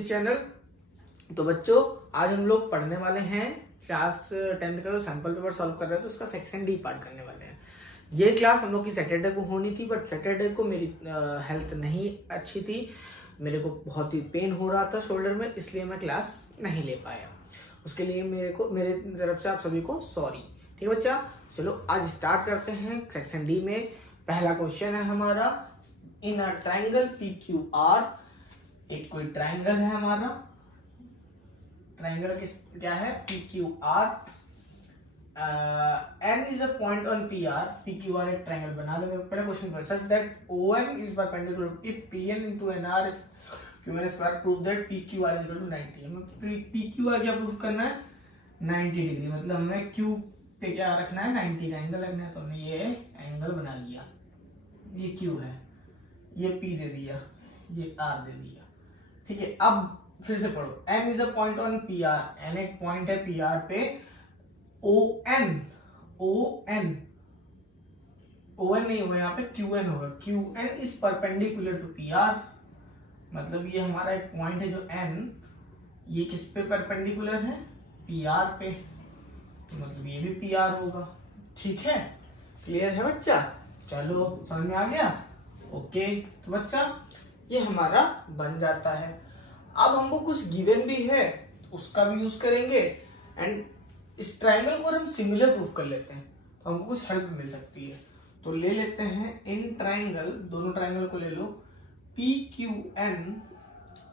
The channel. तो बच्चों आज हम लोग पढ़ने वाले हैं क्लास 10th का जो सैंपल पेपर सॉल्व कर रहे हैं तो उसका सेक्शन डी पार्ट करने वाले हैं। ये क्लास हम लोग की सैटरडे को होनी थी, बट सैटरडे को मेरी हेल्थ नहीं अच्छी थी, मेरे को बहुत ही पेन हो रहा था शोल्डर में, इसलिए मैं क्लास नहीं ले पाया। उसके लिए मेरे तरफ से आप सभी को सॉरी। ठीक है बच्चा, चलो आज स्टार्ट करते हैं सेक्शन डी में। पहला क्वेश्चन है हमारा, इन अ ट्राइंगल PQR, एक कोई ट्राइंगल है हमारा, ट्राइंगल क्या है PQR, N is a point on PR, PQR एक ट्राइंगल बना लो। पहला क्वेश्चन पर such that ON is perpendicular if PN into NR is QN square, prove that PQR is equal to 90। हमें PQR क्या प्रूव करना है, 90 डिग्री, मतलब हमें Q पे क्या रखना है, 90 का एंगल रखना है। तो हमने ये एंगल बना लिया, ये Q है, ये P दे दिया, ये R दे दिया। ठीक है, अब फिर से पढ़ो, N is a point on PR, N एक पॉइंट है PR पे, ON नहीं होगा यहाँ पे, QN होगा। QN is perpendicular to PR, मतलब ये हमारा एक पॉइंट है जो N, ये किस पे परपेंडिकुलर है, PR पे, तो मतलब ये भी PR होगा। ठीक है, क्लियर है बच्चा? चलो समझ में आ गया? ओके, तो बच्चा ये हमारा बन जाता है। अब हमको कुछ गिवन भी है, उसका भी यूज करेंगे, एंड इस ट्राइंगल को हम सिमिलर प्रूफ कर लेते हैं तो हमको कुछ हेल्प मिल सकती है। तो ले लेते हैं इन ट्राइंगल, दोनों ट्राइंगल को ले लो, PQN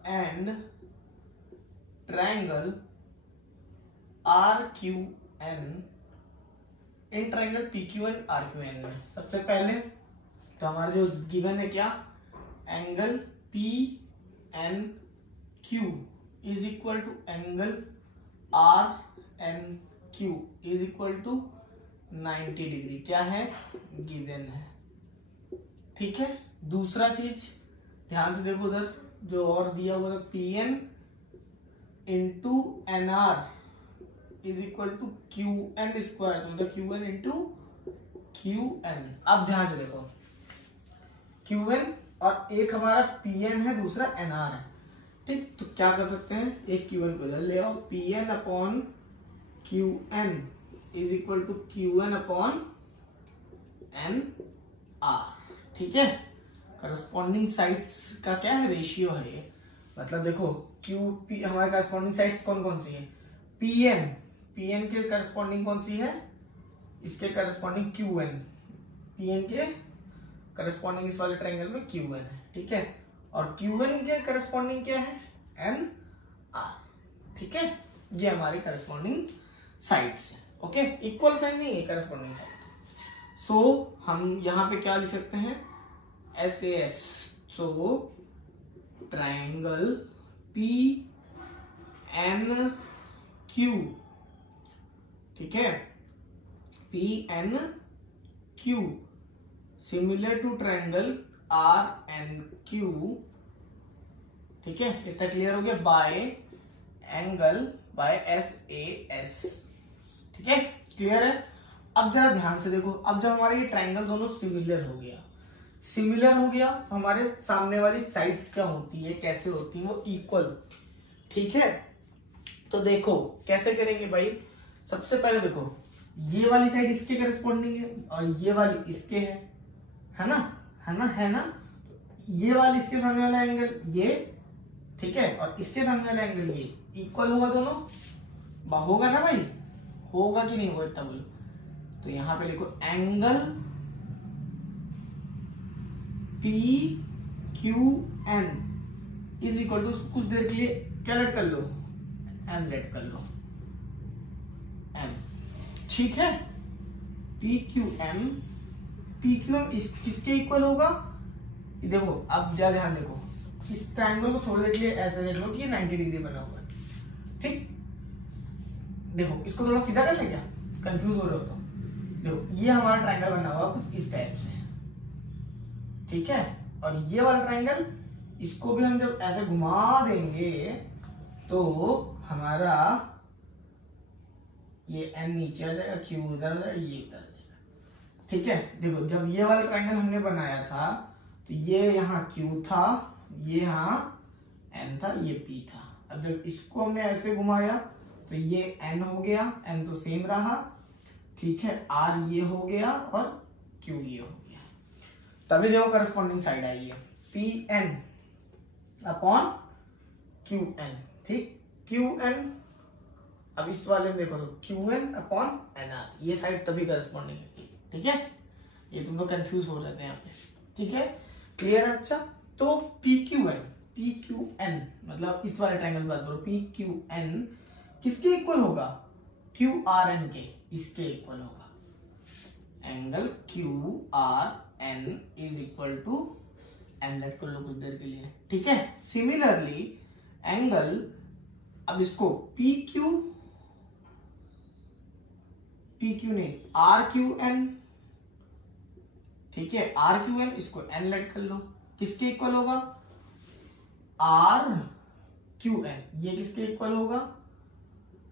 and triangle RQN, in triangle PQN RQN में सबसे पहले तो हमारा जो गिवन है क्या, angle PNQ is equal to angle RNQ is equal to 90 degree, क्या है, गिवन है। ठीक है, दूसरा चीज ध्यान से देखो, उधर जो और दिया हुआ है, PN into NR is equal to QN square, तो मतलब QN इंटू QN। अब ध्यान से देखो, QN और एक हमारा PN है, दूसरा NR है। ठीक, तो क्या कर सकते हैं, एक QN को इधर ले आओ, PN upon QN is equal to QN upon NR। ठीक है, करस्पॉन्डिंग साइड्स का क्या है, रेशियो है ये। मतलब देखो QP हमारे करस्पॉन्डिंग साइड्स कौन कौन सी है, PN के करस्पॉन्डिंग कौन सी है, इसके करस्पॉन्डिंग QN, PN के करस्पॉन्डिंग इस वाले ट्रायंगल में QN है। ठीक है, और QN के करस्पॉन्डिंग क्या है, NR। ठीक है, ये हमारी करस्पॉन्डिंग साइड्स है। ओके, इक्वल साइड नहीं है, करस्पॉन्डिंग साइड। सो हम यहाँ पे क्या लिख सकते हैं, SAS। सो ट्रायंगल PNQ, ठीक है, PNQ similar to triangle RNQ। ठीक है, इतना क्लियर हो गया, बाय एंगल बाय SAS। ठीक है, क्लियर है? अब जरा ध्यान से देखो, अब जब हमारे ये ट्रायंगल दोनों सिमिलर हो गया, हमारे सामने वाली साइड्स क्या होती है, कैसे होती है, वो इक्वल। ठीक है, तो देखो कैसे करेंगे भाई। सबसे पहले देखो, ये वाली साइड इसके करस्पॉन्डिंग है और ये वाली इसके है ना, ये वाली इसके सामने वाला एंगल ये, ठीक है, और इसके सामने वाला एंगल ये, इक्वल होगा दोनों, होगा ना भाई, होगा कि नहीं होगा, इतना बोलो। तो यहां पे लिखो angle PQN is equal to, कुछ देर के लिए क्या लेट कर लो, M लेट कर लो, M। ठीक है, PQM किसके इक्वल होगा, देखो अब ज्यादा ध्यान देखो, इस ट्रायंगल को थोड़ी देर के लिए ऐसे देख लो कि ये 90 डिग्री बना हुआ है। ठीक, देखो इसको थोड़ा सीधा कर ले, क्या कंफ्यूज हो रहे हो तो देखो, ये हमारा ट्रायंगल बना हुआ कुछ इस टाइप से। ठीक है, और ये वाला ट्रायंगल, इसको भी हम जब ऐसे घुमा देंगे तो हमारा ये N नीचे आ जाएगा, Q उधर आ जाएगा, ये इधर आ जाएगा। ठीक है, देखो जब ये वाला ट्रायंगल हमने बनाया था तो ये यहाँ Q था, ये यहाँ n था, ये p था। अब जब इसको हमने ऐसे घुमाया तो ये n हो गया, n तो सेम रहा, ठीक है, r ये हो गया और q ये हो गया। तभी देखो करस्पॉन्डिंग साइड आई है pn अपॉन qn, ठीक। qn, अब इस वाले में देखो तो qn अपॉन nr, ये साइड तभी करस्पॉन्डिंग है, ठीक है। ये तुम लोग कंफ्यूज हो रहे थे यहाँ पे, ठीक है, क्लियर है। अच्छा, तो PQN मतलब इस वाले ट्रायंगल की बात करो, PQN किसके इक्वल होगा? QRN के, इसके इक्वल होगा। Angle QRN is equal to n, let कर लो कुछ देर के लिए, ठीक है। सिमिलरली एंगल, अब इसको PQ नहीं RQN, ठीक है, RQN, इसको n लेट कर लो, किसके इक्वल होगा? RQN, ये किसके इक्वल होगा?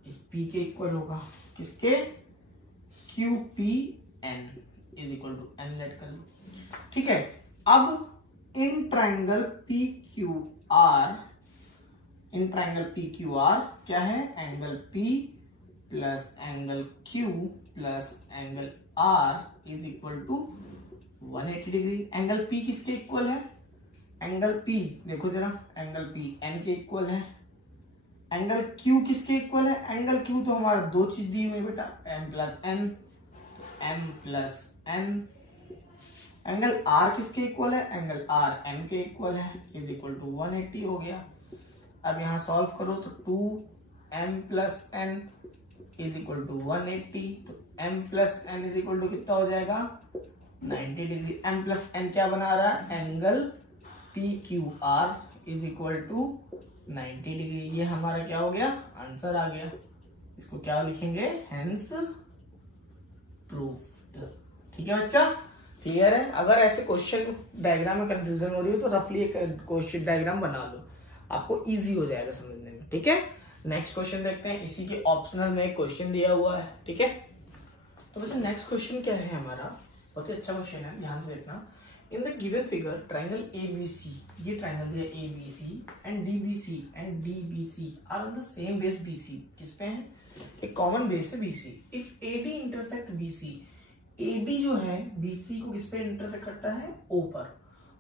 इस P के इक्वल होगा, किसके? QPN is equal to n let कर लो, ठीक है। अब इन ट्राइंगल PQR क्या है? Angle P plus angle Q plus angle R is equal to 180 degree. Angle P किसके इक्वल है? एंगल P देखो जरा, एंगल P n के इक्वल है। एंगल Q किसके इक्वल है? एंगल Q तो हमारा दो चीज दी हुई बेटा, m plus n, m plus n। Angle R किसके इक्वल है? एंगल R m के इक्वल है, इज इक्वल टू 180 हो गया। अब यहाँ सॉल्व करो तो 2m plus n is equal to 180, तो m plus n is equal to कितना हो जाएगा? 90 डिग्री। m प्लस n क्या बना रहा है? Angle PQR is equal to 90 degree. ये हमारा क्या हो गया? आंसर आ गया। इसको क्या लिखेंगे? Hence proofed. ठीक है बच्चा, क्लियर है? अगर ऐसे क्वेश्चन डायग्राम में कंफ्यूजन हो रही हो तो रफली एक क्वेश्चन डायग्राम बना लो, आपको इजी हो जाएगा समझने में, ठीक है। नेक्स्ट क्वेश्चन देखते हैं, इसी के ऑप्शनल में एक क्वेश्चन दिया हुआ है, ठीक है। तो बच्चा नेक्स्ट क्वेश्चन क्या है हमारा? बहुत ही अच्छा क्वेश्चन है, ध्यान से देखना। In the given figure triangle ABC, ये ट्राइंगल दिया ABC and DBC and DBC are on the same base BC, किस पे है? एक कॉमन बेस है BC। If AD intersect BC, AB जो है BC को किस पे इंटरसेक्ट करता है? O पर।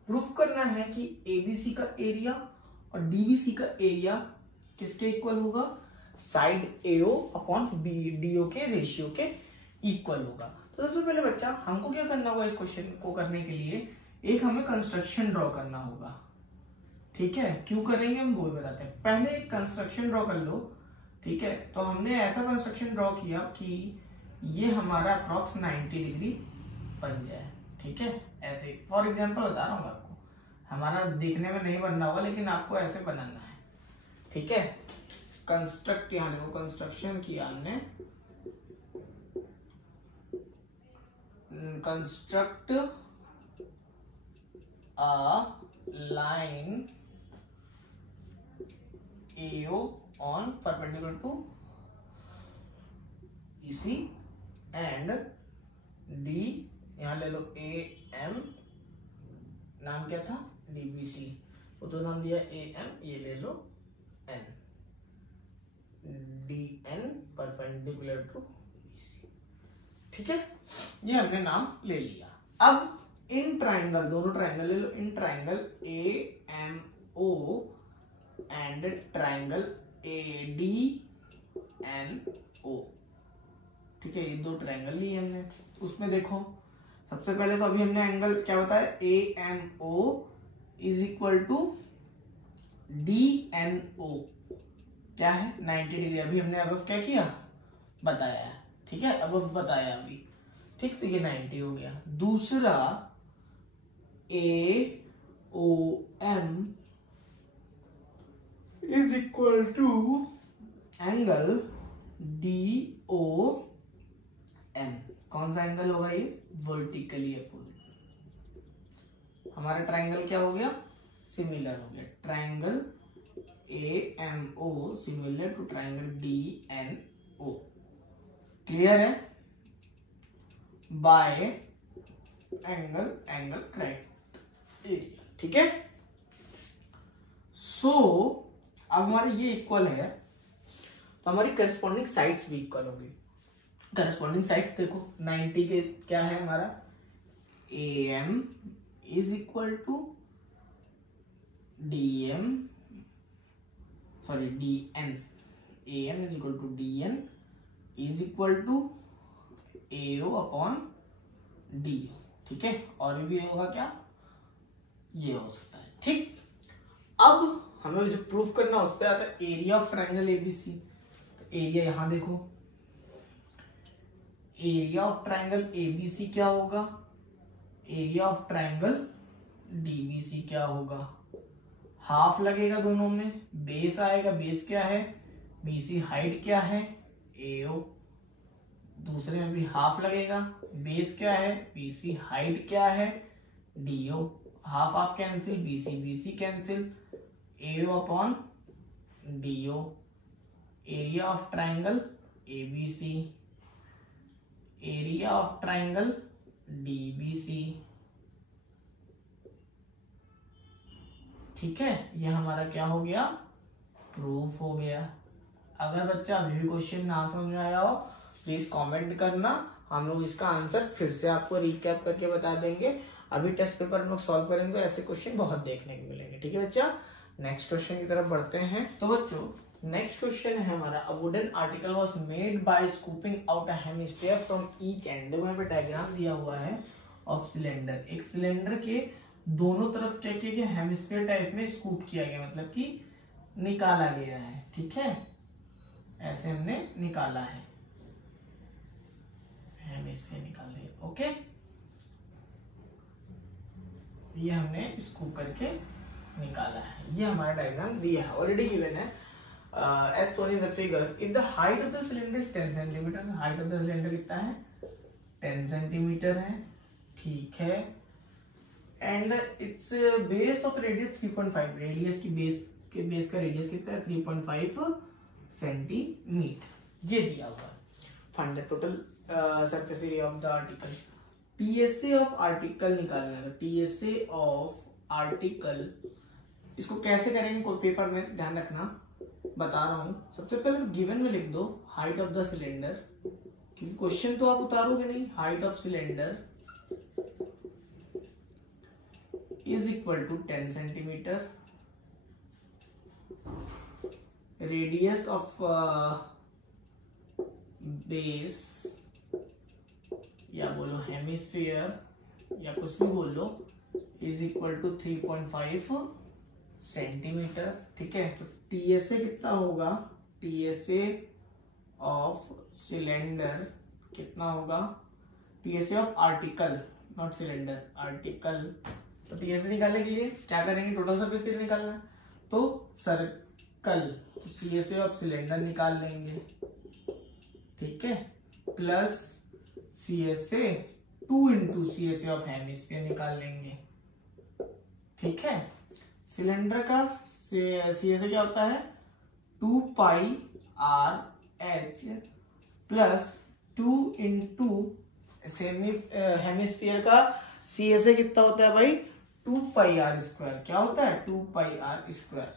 प्रूफ करना है कि ABC का एरिया और DBC का एरिया किसके इक्वल होगा? साइड AO अपॉन BDO के रेशियो के इक्वल होगा। तो सबसे पहले बच्चा हमको क्या करना होगा? इस क्वेश्चन को करने के लिए एक हमें कंस्ट्रक्शन ड्रॉ करना होगा, ठीक है। क्यों करेंगे हम वो भी बताते हैं। पहले एक कंस्ट्रक्शन ड्रॉ कर लो, ठीक है। तो हमने ऐसा कंस्ट्रक्शन ड्रॉ किया कि ये हमारा अप्रॉक्स 90 डिग्री बन जाए, ठीक है। ऐसे फॉर एग्जांपल बता रहा हूँ आपको, हमारा देखने में नहीं बनना होगा लेकिन आपको ऐसे बनाना है, ठीक है। कंस्ट्रक्ट, यहाँ देखो कंस्ट्रक्शन किया हमने, construct a line AO on perpendicular to BC and D, यहां ले लो AM, नाम क्या था? DBC, वो तो नाम दिया AM, ये ले लो N, DN perpendicular to BC, ठीक है। ये हमने नाम ले लिया। अब इन ट्राइंगल, दोनों ट्राइंगल ले लो, इन triangle AMO and triangle ADNO, ठीक है। ये दो ट्राइंगल लिए हमने, उसमें देखो सबसे पहले तो अभी हमने एंगल क्या बताया? AMO is equal to DNO, क्या है? 90 डिग्री। अभी हमने अब क्या किया? बताया है, ठीक है। अब बताया अभी, ठीक। तो ये 90 हो गया। दूसरा AOM is equal to angle DOM। कौन सा एंगल होगा ये? Vertically opposite. हमारा ट्राइंगल क्या हो गया? सिमिलर हो गया। Triangle AMO similar to triangle DNO, clear है? बाय एंगल क्राइटेरिया, ठीक है। सो अब हमारे ये इक्वल है तो हमारी करस्पॉन्डिंग साइड्स भी इक्वल होगी। करस्पॉन्डिंग साइड्स देखो 90 के क्या है हमारा AM is equal to DM sorry DN, AM is equal to DN is equal to AO upon DO। ठीक है, और भी होगा क्या, ये हो सकता है। ठीक, अब हमें जो प्रूफ करना उस पर आता है एरिया ऑफ ट्राइंगल ABC। तो एरिया यहां देखो, एरिया ऑफ ट्राइंगल ABC क्या होगा, एरिया ऑफ ट्राइंगल DBC क्या होगा, हाफ लगेगा दोनों में, बेस आएगा, बेस क्या है BC, हाइट क्या है AO, दूसरे में भी हाफ लगेगा, बेस क्या है BC, हाइट क्या है DO, half half cancel, BC BC cancel, AO upon DO, area of triangle ABC, area of triangle DBC। ठीक है, ये हमारा क्या हो गया, प्रूफ हो गया। अगर बच्चा अभी भी क्वेश्चन ना समझ में आया हो प्लीज कमेंट करना, हम लोग इसका आंसर फिर से आपको रिकैप करके बता देंगे। अभी टेस्ट पेपर हम लोग सॉल्व करेंगे तो ऐसे क्वेश्चन बहुत देखने को मिलेंगे। ठीक है बच्चा, नेक्स्ट क्वेश्चन की तरफ बढ़ते हैं। तो बच्चों नेक्स्ट क्वेश्चन है हमारा, a wooden article was made by scooping out a hemisphere from each and. देखो यहाँ पे डायग्राम दिया हुआ है ऑफ सिलेंडर, एक सिलेंडर के दोनों तरफ क्या किया गया, हेमिस्फीयर टाइप में स्कूप किया गया, मतलब कि निकाला गया है। ठीक है, ऐसे हमने निकाला है, हेमिस्फीयर निकाल लिया। ओके, ये हमने स्कूप करके निकाला है, ये हमारा डायग्राम दिया है, ऑलरेडी गिवन है। as shown in the figure, if the height of the cylinder is 10 cm, height of the cylinder कितना है 10 सेंटीमीटर है। ठीक है, and it's base of radius 3.5, radius की बेस का रेडियस कितना है 3.5 सेंटीमीटर, ये दिया हुआ है। Find the total surface area of the article. TSA of article निकालना है, TSA ऑफ आर्टिकल इसको कैसे करेंगे कोई पेपर में, ध्यान रखना बता रहा हूं। सबसे पहले तो गिवन में लिख दो हाइट ऑफ द सिलेंडर, क्योंकि क्वेश्चन तो आप उतारोगे नहीं। Height of cylinder is equal to 10 centimetre, radius of base या बोलो हेमिस्फीयर या कुछ भी बोल लो, इज इक्वल टू 3.5 सेंटीमीटर। ठीक है, तो TSA कितना होगा, TSA ऑफ सिलेंडर कितना होगा, TSA of article not cylinder, article. तो TSA निकालने के लिए क्या करेंगे, टोटल सरफेस एरिया निकालना है, तो सर्कल, तो CSA ऑफ सिलेंडर निकाल लेंगे। ठीक है, plus CSA 2 into CSA of hemisphere निकाल लेंगे। ठीक है, सिलेंडर का CSA क्या होता है 2 पाई RH प्लस 2 इंटू हेमिस्फीयर का CSA कितना होता है भाई 2 पाई R स्क्वायर, क्या होता है 2 पाई R स्क्वायर।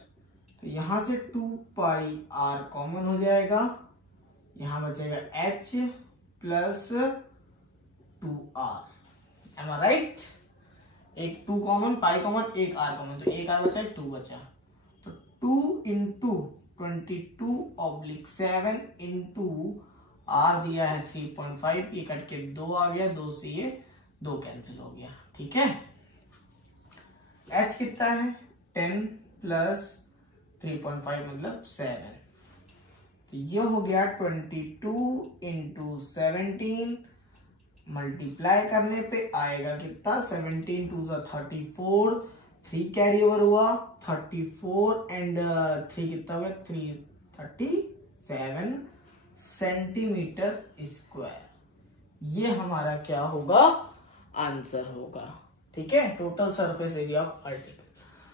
तो यहां से 2 पाई R कॉमन हो जाएगा, यहां बचेगा H प्लस 2R। एम आई राइट, एक 2 कॉमन, पाई कॉमन, एक R कॉमन, तो एक R बचा, एक 2 बचा। तो 2 इंटू 22/7 इंटू R दिया है 3.5, ये कट के 2 आ गया, 2 से ये 2 कैंसिल हो गया। ठीक है, H कितना है 10 प्लस 3.5 मतलब 7, तो ये हो गया 22 इंटू 17, मल्टीप्लाई करने पे आएगा कितना 17 2 34, 3 कैरी ओवर हुआ 34 एंड 3 कितना हुआ 337 सेंटीमीटर स्क्वायर। ये हमारा क्या होगा आंसर होगा। ठीक है, total surface area of article.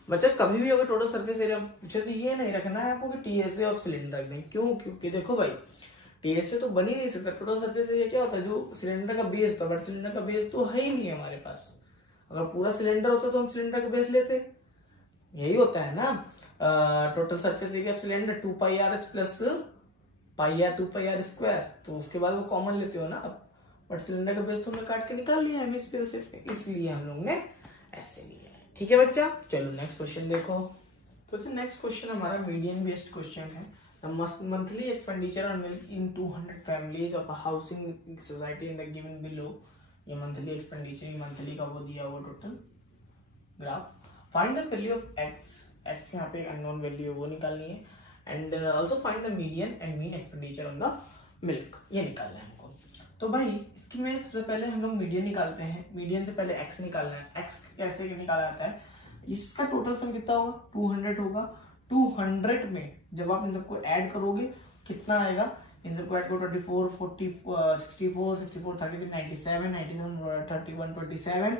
बच्चा कभी भी अगर टोटल सरफेस एरिया पूछे तो ये नहीं रखना है आपको कि TSA ऑफ सिलेंडर रख दें। क्यों, क्योंकि देखो भाई TSA तो बन ही नहीं सकता। टोटल सरफेस एरिया क्या होता है जो सिलेंडर का बेस होता है, बट सिलेंडर का बेस तो है ही नहीं हमारे पास। अगर पूरा सिलेंडर होता तो हम सिलेंडर का बेस लेते, यही होता है ना, total surface area of cylinder 2 pi R H plus pi R 2 pi R square, तो उसके बाद वो कॉमन लेते हो ना आप, बट सिलेंडर का बेस तो हमने काट के निकाल लिया है इसलिए हम लोग ने ऐसे लिया है। ठीक है बच्चा, चलो नेक्स्ट क्वेश्चन देखो। तो नेक्स्ट क्वेश्चन हमारा मीडियन बेस्ड क्वेश्चन है। Monthly expenditure on milk in 200 families of a housing society in the given below. ये मंथली एक्सपेंडिचर, मंथली का वो दिया हुआ total graph. Find the value of x, x यहाँ पे अननोन वैल्यू है वो निकालनी है, and also find the median and mean expenditure on the milk, ये निकालना है हमको। तो भाई इसकी में सबसे पहले हम लोग मीडियन निकालते हैं, मीडियन से पहले एक्स निकालना है। एक्स कैसे निकाला जाता है, इसका टोटल सम कितना होगा 200 होगा। 200 में जब आप इन सबको ऐड करोगे कितना आएगा, इन सबको ऐड करो 24 40 64 64 33 97 97 31 27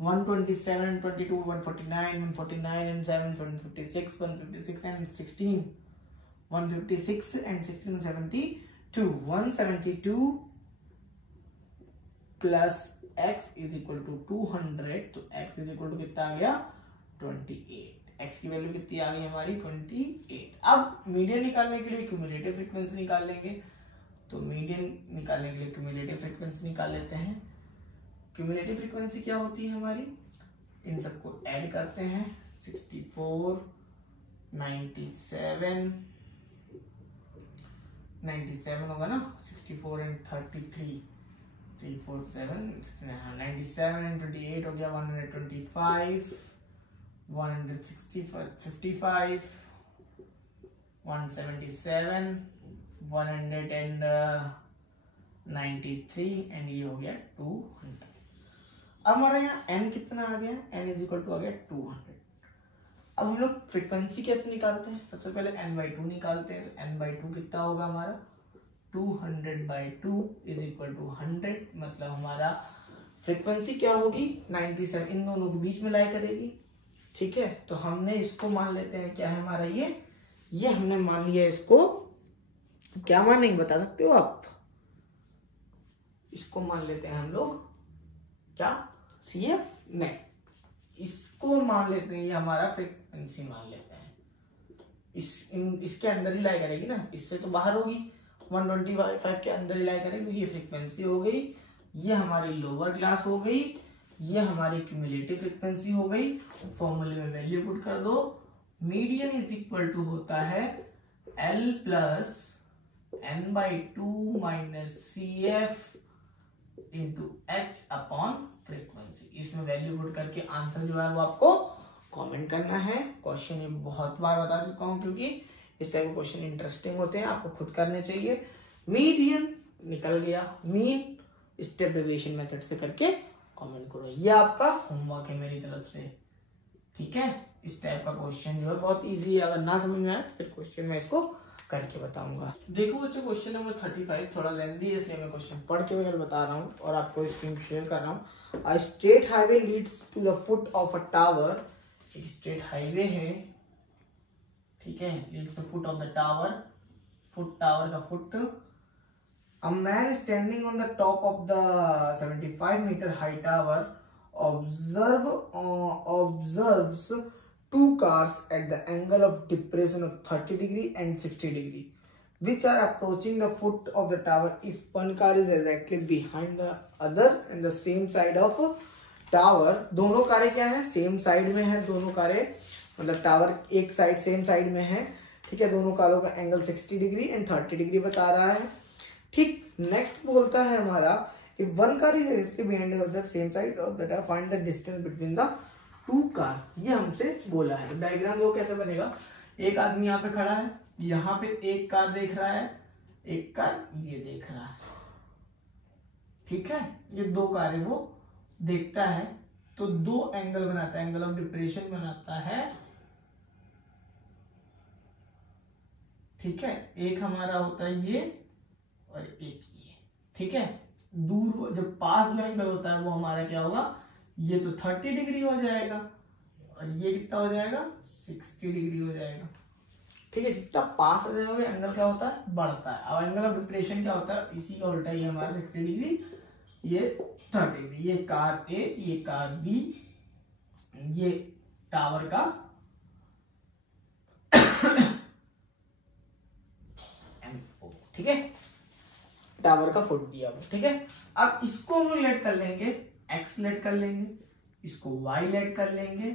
127 22 149 149 and 7 156 156 and 16 156 and 16 72 172 plus x is equal to 200, तो x इज इक्वल टू कितना आ गया 28। x की वैल्यू कितनी आ गई हमारी 28। अब मीडियन निकालने के लिए क्यूमुलेटिव फ्रीक्वेंसी निकाल लेंगे, तो मीडियन निकालने के लिए क्यूमुलेटिव फ्रीक्वेंसी निकाल लेते हैं। क्यूमुलेटिव फ्रीक्वेंसी क्या होती है हमारी, इन सबको ऐड करते हैं 64 97 होगा ना, 64 एंड 33 3 4 7 97 एंड 28 हो गया 125 165 55 177 193 एंड ये हो गया 200। अब हमारा यहाँ n कितना आ गया, n इज इक्वल टू आ गया 200। अब हम लोग फ्रीक्वेंसी कैसे निकालते हैं, सबसे पहले n/2 निकालते हैं। तो n/2 कितना होगा हमारा 200/2 इज इक्वल टू 100, मतलब हमारा फ्रीक्वेंसी क्या होगी 97, इन दोनों के बीच में लाई करेगी। ठीक है, तो हमने इसको मान लेते हैं क्या है हमारा ये हमने मान लिया इसको, क्या मानेंगे बता सकते हो आप, इसको मान लेते हैं हम लोग क्या CF, नहीं इसको मान लेते हैं, ये हमारा फ्रीक्वेंसी मान लेते हैं। इसके अंदर ही लाई करेगी ना, इससे तो बाहर होगी, 125 के अंदर ही लाई करेगी। ये फ्रीक्वेंसी हो गई, ये हमारी लोअर क्लास हो गई, ये हमारी क्यूमुलेटिव फ्रीक्वेंसी हो गई। फॉर्मूले में वैल्यू पुट कर दो, मीडियन इज इक्वल टू होता है L plus n/2 minus CF into H upon frequency. इसमें वैल्यू पुट करके आंसर जो है वो आपको कमेंट करना है। क्वेश्चन ये बहुत बार बता चुका हूं, क्योंकि इस टाइप के क्वेश्चन इंटरेस्टिंग होते हैं, आपको खुद करने चाहिए। मीडियन निकल गया, मीन स्टेप डेविएशन मेथड से करके कमेंट करो, ये आपका होमवर्क है मेरी तरफ से। ठीक है, इस टाइप का क्वेश्चन जो है बहुत इजी है, अगर ना समझ में आए फिर क्वेश्चन मैं इसको करके बताऊंगा। देखो बच्चों, क्वेश्चन नंबर 35 थोड़ा लेंथी है, इसलिए मैं क्वेश्चन पढ़ के मैं बता रहा हूँ और आपको स्क्रीन शेयर कर रहा हूँ। A straight highway leads to the foot of a tower, एक स्ट्रेट हाईवे है, ठीक है, leads to foot of the tower, foot tower का foot. A man standing on the top of the 75-meter high tower observes two cars at the angle of depression of 30 degree and 60 degree, which are approaching the foot of the tower. If one car is exactly behind the other and the same side of tower, दोनों कारें क्या है same side में है, दोनों कारें मतलब tower एक साइड सेम साइड में है। ठीक है, दोनों कारों का एंगल 60 डिग्री एंड 30 डिग्री बता रहा है। ठीक, नेक्स्ट बोलता है हमारा if one car is exactly behind the other same side of the tower, find the distance between the two cars, ये हमसे बोला है। तो डायग्राम वो कैसे बनेगा, एक आदमी यहाँ पे खड़ा है, यहाँ पे एक कार देख रहा है, एक कार ये देख रहा है। ठीक है, ये दो कारें वो देखता है, तो दो एंगल बनाता है, एंगल ऑफ डिप्रेशन बनाता है। ठीक है, एक हमारा होता है ये और एक ये। ठीक है, दूर जब पास जो एंगल होता है वो हमारा क्या होगा, ये तो 30 डिग्री हो जाएगा और ये कितना हो जाएगा 60 डिग्री हो जाएगा। ठीक है, जितना पास आ जाएगा एंगल क्या होता है बढ़ता है। अब एंगल ऑफ डिप्रेशन क्या होता है, इसी का उल्टा, ये हमारा 60 डिग्री, ये 30 डिग्री। ये कार ए, ये कार बी, ये टावर का ठीक है, टावर का फुट दिया हुआ, ठीक है। अब इसको हम लेट कर लेंगे, x लेट कर लेंगे, इसको y लेट कर लेंगे,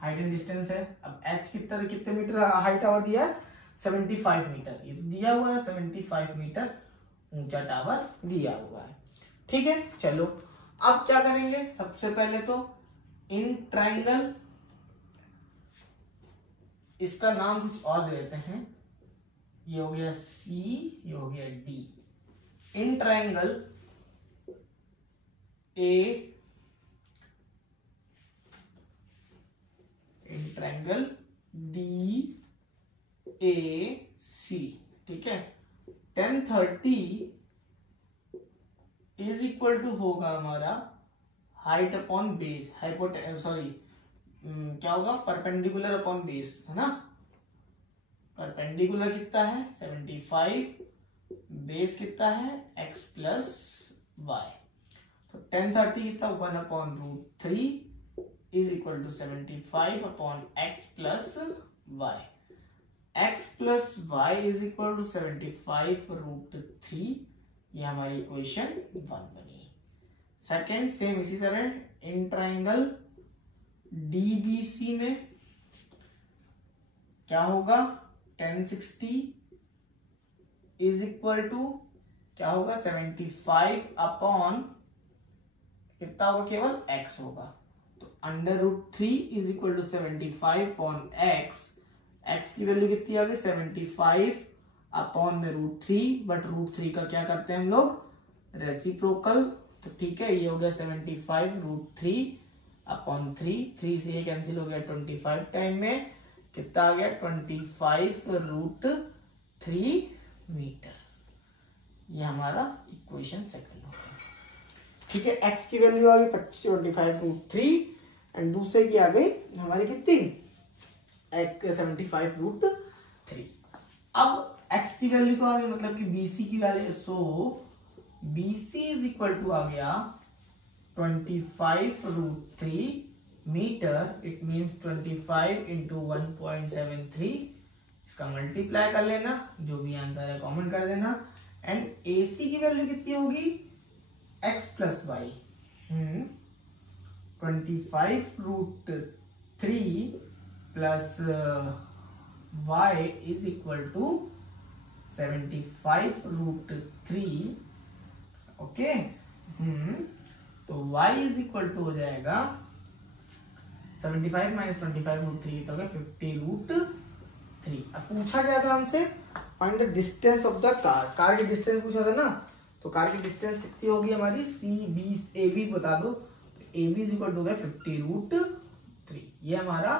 हाइट एंड डिस्टेंस है। अब h कितने मीटर हाइट टावर दिया है, 75 मीटर, ये दिया हुआ है 75 मीटर ऊंचा टावर दिया हुआ है, ठीक है। चलो अब क्या करेंगे, सबसे पहले तो इन ट्रायंगल, इसका नाम कुछ और दे देते हैं, ये हो गया C, ये हो गया D। इन ट्रायंगल DAC, ठीक है। 1030 इज इक्वल टू होगा हमारा हाइट अपॉन बेस, क्या होगा, परपेंडिकुलर अपॉन बेस, है ना। परपेंडिकुलर कितना है 75, बेस कितना है x प्लस वाई, तो 1030 कितना 1/√3 is equal to 75 upon x plus Y. x plus Y is equal to 75√3, ये हमारी इक्वेशन 1 बनी। सेकेंड सेम इसी तरह इन ट्राइंगल DBC में क्या होगा, 1060 इज इक्वल टू क्या होगा 75 अपॉन कितना होगा, केवल x होगा, तो √3 is equal to 75 upon x की वैल्यू कितनी आ गई 75 अपॉन में √3, बट √3 का क्या करते हैं हम लोग, रेसिप्रोकल, तो ठीक है, ये हो गया 75√3 अपॉन 3 से ये कैंसिल हो गया 25 टाइम में, कितना आ गया 25√3 मीटर, ये हमारा इक्वेशन सेकंड हो गया, ठीक है। x की वैल्यू आ गई 25√3 एंड दूसरे की आ गई हमारी कितनी 75√3। अब x की वैल्यू को आ गई, मतलब कि BC की value, so BC is equal to आ गया 25√3 मीटर, इट मीन्स 25 इंटू 1.73, इसका मल्टीप्लाई कर लेना, जो भी आंसर है कमेंट कर देना। एंड AC की वैल्यू कितनी होगी x plus Y, 25√3 plus y is equal to 75√3, okay. तो y इज इक्वल टू हो जाएगा 75 माइनस 25√3, तो 50√3। अब पूछा गया था हमसे find the distance of the car की डिस्टेंस पूछा था ना, तो कार की डिस्टेंस कितनी होगी हमारी AB बता दो, AB इज इक्वल टू 50√3, ये हमारा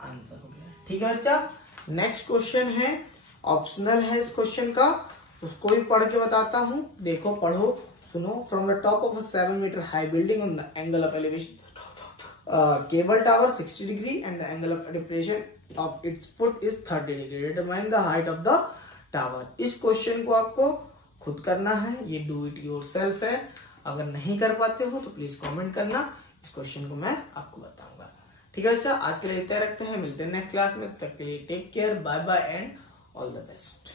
आंसर हो गया, ठीक है बच्चा। नेक्स्ट क्वेश्चन है, ऑप्शनल है इस क्वेश्चन का, उसको भी पढ़ के बताता हूं, देखो पढ़ो सुनो। From the top of a 7 metre high building on the angle of elevation cable tower 60 degree and the angle of depression of its foot is 30 degree. Determine the height of the tower. इस question को आपको खुद करना है, ये do it yourself है, अगर नहीं कर पाते हो तो प्लीज कमेंट करना, इस क्वेश्चन को मैं आपको बताऊंगा, ठीक है अच्छा। आज के लिए इतना रखते हैं, मिलते हैं नेक्स्ट क्लास में, तब तक के लिए take care, bye bye and all the best.